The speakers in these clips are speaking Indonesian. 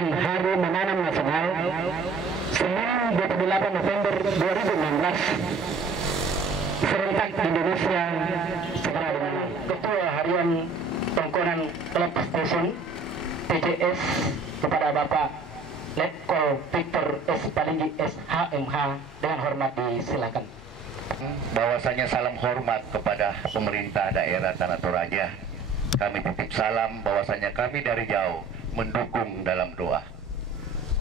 dan Hari Menanam Nasional Senin 28 November 2016 serentak di Indonesia segera dimulai. Ketua Harian Tongkonan Club Station TJS kepada Bapak Letkol Victor S. Palinggi SHMH dengan hormat disilakan. Bahwasanya salam hormat kepada pemerintah daerah Tanah Toraja. Kami titip salam bahwasanya kami dari jauh mendukung dalam doa.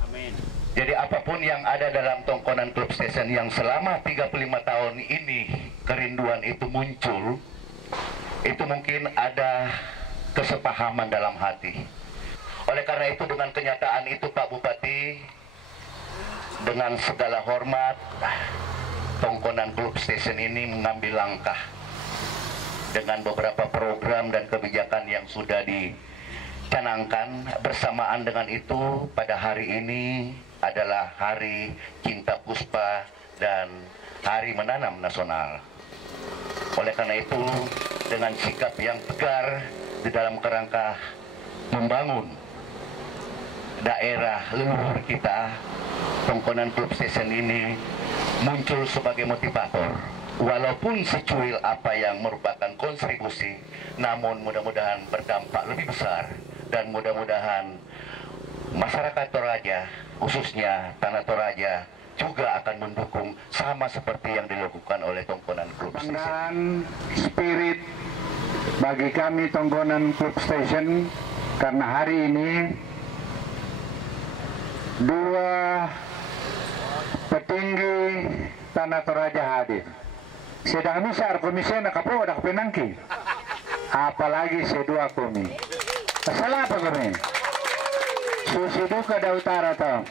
Amin. Jadi apapun yang ada dalam Tongkonan Club Station yang selama 35 tahun ini kerinduan itu muncul, itu mungkin ada kesepahaman dalam hati. Oleh karena itu dengan kenyataan itu Pak Bupati, dengan segala hormat, Tongkonan Club Station ini mengambil langkah dengan beberapa program dan kebijakan yang sudah dicanangkan. Bersamaan dengan itu, pada hari ini adalah Hari Cinta Puspa dan Hari Menanam Nasional. Oleh karena itu, dengan sikap yang tegar di dalam kerangka membangun daerah leluhur kita, Tongkonan Club Station ini muncul sebagai motivator. Walaupun secuil apa yang merupakan kontribusi, namun mudah-mudahan berdampak lebih besar dan mudah-mudahan masyarakat Toraja, khususnya Tanah Toraja, juga akan mendukung sama seperti yang dilakukan oleh Tongkonan Club Station. Dan spirit bagi kami Tongkonan Club Station karena hari ini dua petinggi Tanah Toraja hadir. Sedang misar komisioner kapo dak penangki. Apalagi sedua komi. Salah apa komi? Susi duka da utara toh.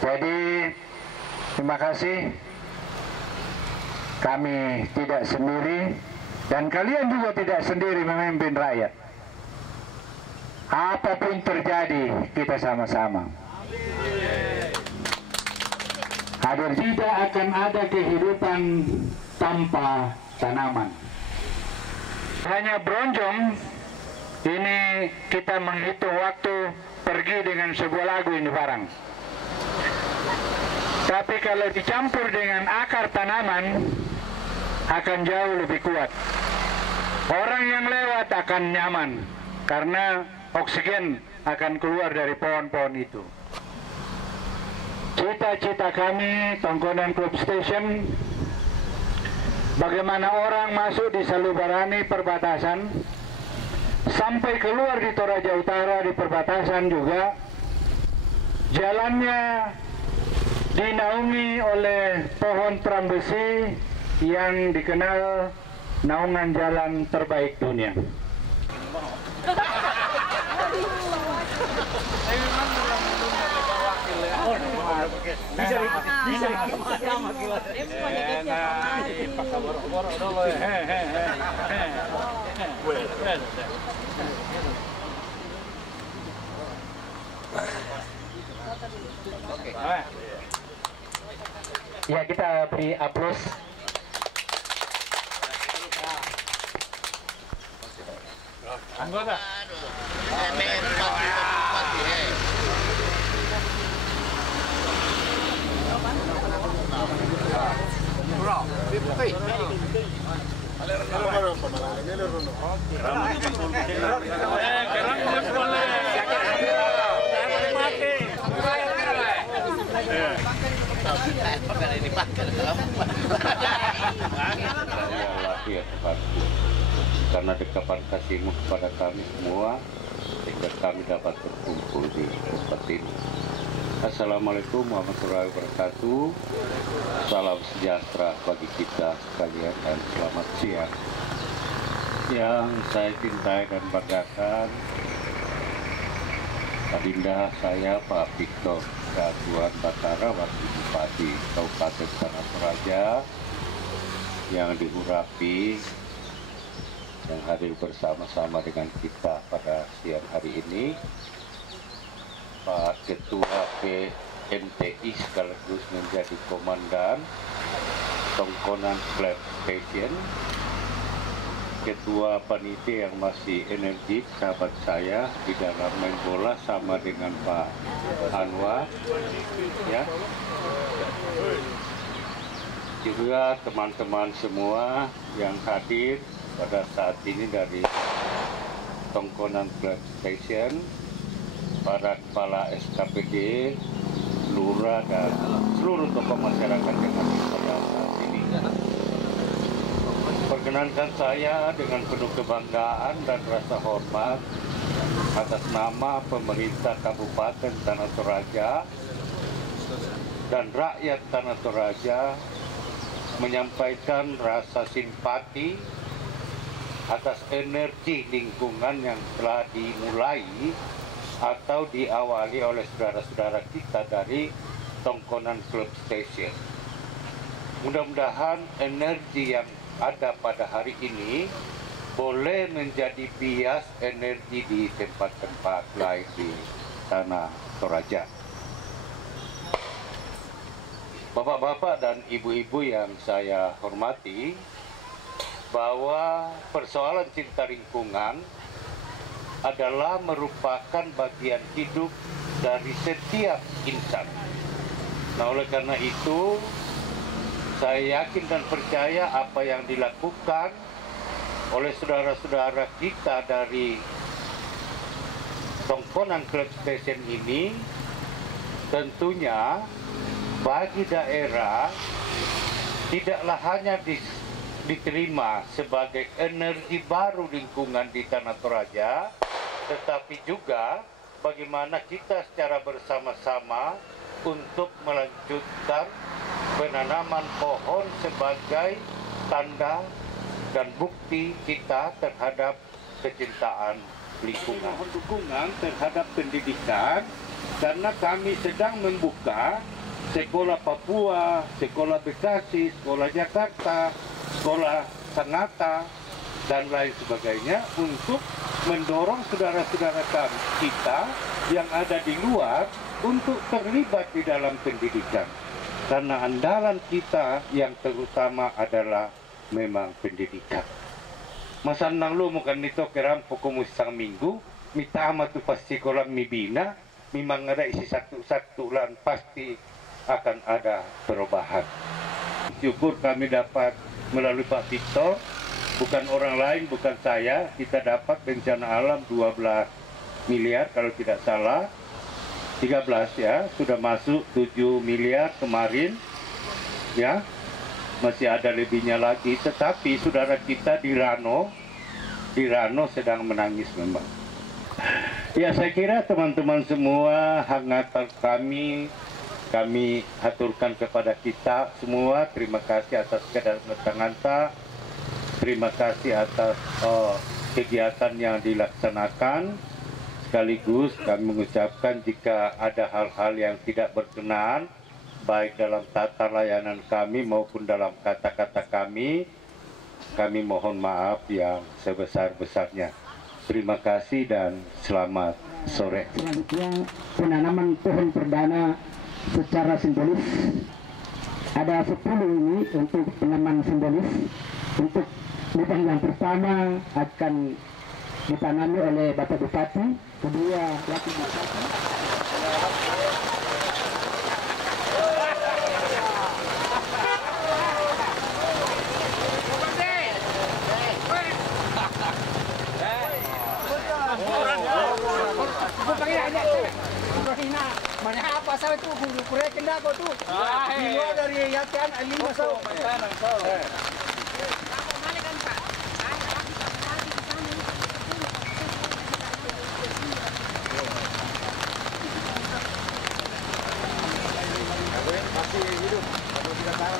Jadi terima kasih. Kami tidak sendiri dan kalian juga tidak sendiri memimpin rakyat. Apapun terjadi kita sama-sama. Agar tidak akan ada kehidupan tanpa tanaman. Hanya bronjong ini kita menghitung waktu pergi dengan sebuah lagu ini barang. Tapi kalau dicampur dengan akar tanaman akan jauh lebih kuat. Orang yang lewat akan nyaman karena oksigen akan keluar dari pohon-pohon itu. Cita-cita kami Tongkonan Club Station, bagaimana orang masuk di Salubarani perbatasan sampai keluar di Toraja Utara di perbatasan juga, jalannya dinaungi oleh pohon trambesi yang dikenal naungan jalan terbaik dunia. Ya, kita beri aplaus. Anggota. Karena dekapan kasih-Mu kepada kami semua, sehingga kami dapat berkumpul di tempat ini. Assalamualaikum warahmatullahi wabarakatuh. Salam sejahtera bagi kita sekalian dan selamat siang. Yang saya cintai dan banggakan, Adinda saya Pak Victor Tuan Batara, Wakil Bupati Kabupaten Tanah Toraja, yang diurapi yang hadir bersama-sama dengan kita pada siang hari ini, Pak Ketua PMTI sekaligus menjadi Komandan Tongkonan Club Station, ketua panitia yang masih energik, sahabat saya di dalam main bola sama dengan Pak Anwar, ya. Juga teman-teman semua yang hadir pada saat ini dari Tongkonan Club Station, para kepala SKPD, lurah dan seluruh tokoh masyarakat yang hadir pada saat ini. Perkenankan saya dengan penuh kebanggaan dan rasa hormat atas nama pemerintah Kabupaten Tanah Toraja dan rakyat Tanah Toraja menyampaikan rasa simpati atas energi lingkungan yang telah dimulai atau diawali oleh saudara-saudara kita dari Tongkonan Club Station. Mudah-mudahan energi yang ada pada hari ini boleh menjadi bias energi di tempat-tempat lain di Tanah Toraja. Bapak-bapak dan ibu-ibu yang saya hormati, bahwa persoalan cinta lingkungan adalah merupakan bagian hidup dari setiap insan. Nah, oleh karena itu, saya yakin dan percaya apa yang dilakukan oleh saudara-saudara kita dari Tongkonan Club Station ini tentunya bagi daerah tidaklah hanya diterima sebagai energi baru lingkungan di Tanah Toraja, tetapi juga bagaimana kita secara bersama-sama untuk melanjutkan penanaman pohon sebagai tanda dan bukti kita terhadap kecintaan lingkungan. Mohon dukungan terhadap pendidikan karena kami sedang membuka sekolah Papua, sekolah Bekasi, sekolah Jakarta, sekolah Sangatta, dan lain sebagainya untuk mendorong saudara-saudara kita yang ada di luar untuk terlibat di dalam pendidikan. Karena andalan kita yang terutama adalah memang pendidikan. Masa nang lu mukan nito keram pokok musang minggu, mitama tu pasti kolam mibina, memang ada isi satu-satu lan pasti akan ada perubahan. Syukur kami dapat melalui Pak Victor, bukan orang lain, bukan saya, kita dapat bencana alam 12 miliar kalau tidak salah, 13 ya, sudah masuk 7 miliar kemarin, ya, masih ada lebihnya lagi, tetapi saudara kita di Rano sedang menangis memang. Ya, saya kira teman-teman semua, hangatan kami aturkan kepada kita semua. Terima kasih atas kedatangan, terima kasih atas kegiatan yang dilaksanakan. Sekaligus kami mengucapkan jika ada hal-hal yang tidak berkenan, baik dalam tata layanan kami maupun dalam kata-kata kami mohon maaf yang sebesar-besarnya. Terima kasih dan selamat sore. Selanjutnya penanaman pohon perdana secara simbolis. Ada 10 ini untuk penanaman simbolis. Untuk lubang yang pertama akan ditanami oleh Bapak Bupati, kedua Wakil Bupati. Mana apa sahaja tu guru kurek kena kau tu. Di luar dari yakan ali masuk. Masih hidup. Kalau tidak tahu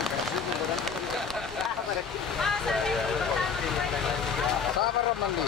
sabar Mandi.